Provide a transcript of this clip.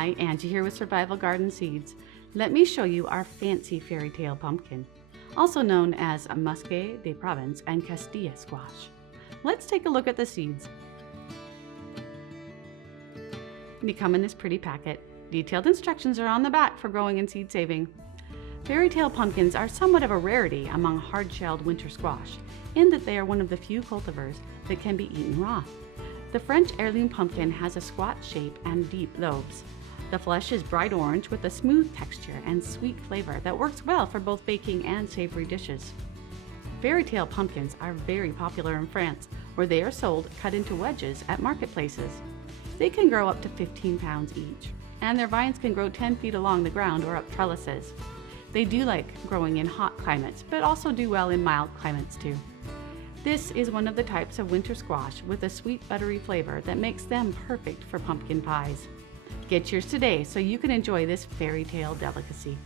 Hi, Angie here with Survival Garden Seeds. Let me show you our fancy fairytale pumpkin, also known as a Musqué de Provence and Castilla squash. Let's take a look at the seeds. They come in this pretty packet. Detailed instructions are on the back for growing and seed saving. Fairytale pumpkins are somewhat of a rarity among hard-shelled winter squash, in that they are one of the few cultivars that can be eaten raw. The French heirloom pumpkin has a squat shape and deep lobes. The flesh is bright orange with a smooth texture and sweet flavor that works well for both baking and savory dishes. Fairytale pumpkins are very popular in France, where they are sold cut into wedges at marketplaces. They can grow up to 15 pounds each, and their vines can grow 10 feet along the ground or up trellises. They do like growing in hot climates, but also do well in mild climates too. This is one of the types of winter squash with a sweet buttery flavor that makes them perfect for pumpkin pies. Get yours today so you can enjoy this fairytale delicacy.